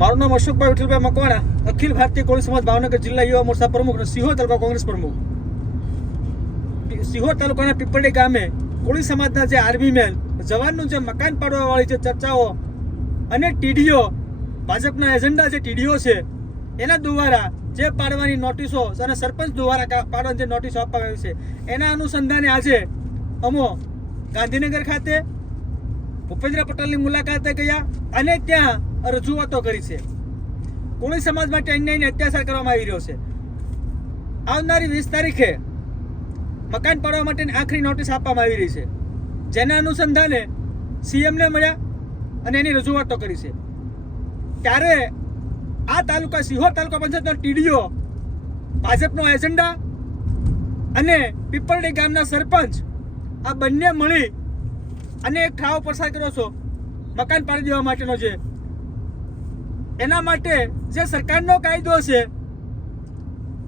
મારું નામ અશોકભાઈ વિઠ્ઠલભાઈ મકવાણા, અખિલ ભારતીય કોળી સમાજ ભાવનગર જિલ્લા યુવા મોરચા પ્રમુખ અને સિહોર તાલુકા કોંગ્રેસ પ્રમુખ. સિહોર તાલુકાના પીપળી ગામે કોળી સમાજના જે આર્મી મેન જવાનનું જે મકાન પાડવાવાળી જે ચર્ચાઓ અને ટીડીઓ, ભાજપના એજન્ડા જે ટીડીઓ છે એના દ્વારા જે પાડવાની નોટિસો અને સરપંચ દ્વારા પાડવાની જે નોટિસો આપવામાં આવી છે એના અનુસંધાને આજે અમો ગાંધીનગર ખાતે ભૂપેન્દ્ર પટેલની મુલાકાતે ગયા અને ત્યાં રજૂઆતો કરી છે. કોળી સમાજ માટે અન્યાયને અત્યાચાર કરવામાં આવી રહ્યો છે. આવનારી 20 તારીખે મકાન પાડવા માટેની આખરી નોટિસ આપવામાં આવી રહી છે, જેના અનુસંધાને સીએમને મળ્યા અને એની રજૂઆતો કરી છે. ત્યારે આ તાલુકા સિહોર તાલુકા પંચાયતનો ટીડીઓ, ભાજપનો એજન્ડા અને પીપળી ગામના સરપંચ આ બંને મળી અને એક ઠરાવ પસાર કર્યો છો મકાન પાડી દેવા માટેનો છે. એના માટે જે સરકારનો કાયદો છે,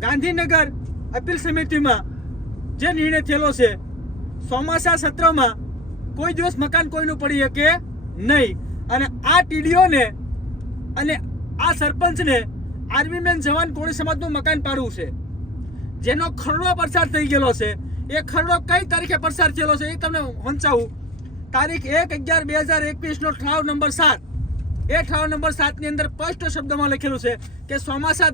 ગાંધીનગર અપીલ સમિતિમાં જે નિર્ણય થયેલો છે, ચોમાસા સત્રમાં કોઈ દિવસ મકાન કોઈનું પડી શકે નહીં. અને આ ટીડીઓને અને આ સરપંચને આર્મી મેન જવાન કોળી સમાજનું મકાન પાડવું છે, જેનો ખરડો પસાર થઈ ગયેલો છે. એ ખરડો કઈ તારીખે પસાર થયેલો છે એ તમને વંચાવું. તારીખ 1/11/2021 ઠરાવ નંબર 7. એ ઠરાવ નંબર 7 ની અંદર સ્પષ્ટ શબ્દમાં લખેલું છે કે ચોમાસા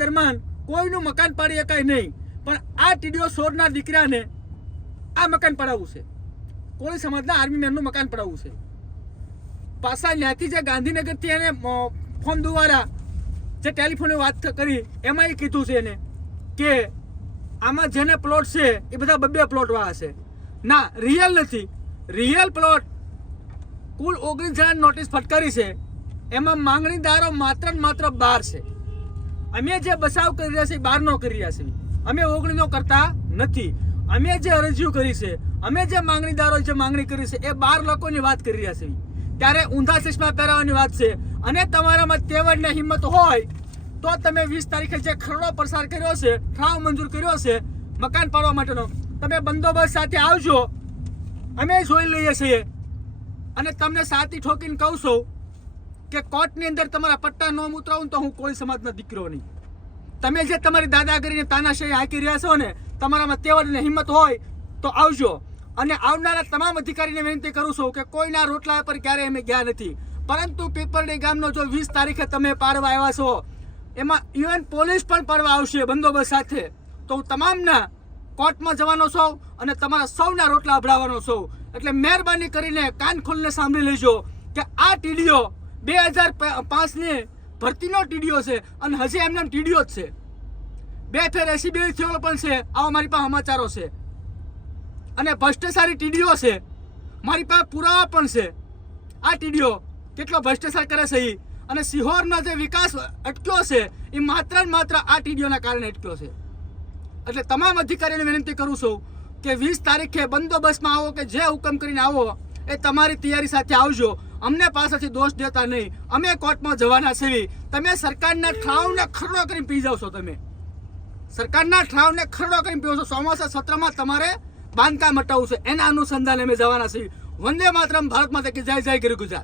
દરમિયાન કોઈનું મકાન પાડી શકાય નહીં, પણ આ ટીડીઓ સોરના દીકરાને આ મકાન પડાવવું છે, કોળી સમાજના આર્મી મેનનું મકાન પડાવવું છે. પાછા ત્યાંથી જે ગાંધીનગરથી એને ફોન દ્વારા જે ટેલિફોનની વાત કરી એમાં એ કીધું છે એને કે આમાં જેને પ્લોટ છે એ બધા 2 પ્લોટવાળા છે. ના, રિયલ નથી. રિયલ પ્લોટ કુલ 19 જણાની નોટિસ ફટકારી છે, એમાં માંગણીદારો માત્ર ને માત્ર 12 છે. અમે જે બચાવ કરી રહ્યા છીએ 12 નો કરી રહ્યા છીએ, અમે 19 નો કરતા નથી. અમે જે અરજીઓ કરી છે, અમે જે માંગણીદારો જે માંગણી કરી છે એ 12 લોકોની વાત કરી રહ્યા છીએ. ત્યારે ઊંધા ચશ્મા પહેરાવવાની વાત છે. અને તમારામાં તેવડ ને હિંમત હોય તો તમે 20 તારીખે જે ખરડો પસાર કર્યો છે, ઠરાવ મંજૂર કર્યો છે મકાન પાડવા માટેનો, તમે બંદોબસ્ત સાથે આવજો, અમે જોઈ લઈએ છીએ. અને તમને સાથી ઠોકીને કહું છું કે કોર્ટની અંદર તમારા પટ્ટા ન ઉતરાવું તો હું કોઈ સમાજનો દીકરો નહીં. તમે જે તમારી દાદાગીરીને તાનાશાહી હાંકી રહ્યા છો ને, તમારામાં તેવડ ને હિંમત હોય તો આવજો. અને આવનારા તમામ અધિકારીને વિનંતી કરું છું કે કોઈના રોટલા પર ક્યારેય અમે ગયા નથી, પરંતુ પીપળી ગામનો જો 20 તારીખે તમે પાડવા આવ્યા છો, એમાં ઇવન પોલીસ પણ પાડવા આવશે બંદોબસ્ત સાથે, તો હું તમામના કોર્ટમાં જવાનો છું અને તમારા સૌના રોટલા અભડાવવાનો છું. એટલે મહેરબાની કરીને કાન ખોલીને સાંભળી લેજો કે આ ટીડીઓ 2005ની ભરતીનો ટીડીઓ છે અને હજી એમને ટીડીઓ જ છે. 2 ફેર એસીબી થયેલો પણ છે, આવા મારી પાસે સમાચારો છે. અને ભ્રષ્ટાચારી ટીડીઓ છે, મારી પાસે પુરાવા પણ છે. આ ટીડીઓ કેટલો ભ્રષ્ટાચાર કરે છે અને સિહોરનો જે વિકાસ અટક્યો છે એ માત્ર ને માત્ર આ ટીડીઓના કારણે અટક્યો છે. એટલે તમામ અધિકારીઓને વિનંતી કરું છું કે 20 તારીખે બંદોબસ્તમાં આવો કે જે હુકમ કરીને આવો એ તમારી તૈયારી સાથે આવજો. અમને પાસેથી દોષ દેતા નહીં, અમે કોર્ટમાં જવાના છીએ. તમે સરકારના ઠરાવને ખરડો કરીને પી જાવ છો, તમે સરકારના ઠરાવને ખરડો કરીને પીવો છો. ચોમાસા સત્રમાં તમારે બાંધકામ હટાવવું છે, એના અનુસંધાને અમે જવાના છીએ. વંદે માતરમ, ભારત માતા કી જય, જય ગીર ગુજરાત.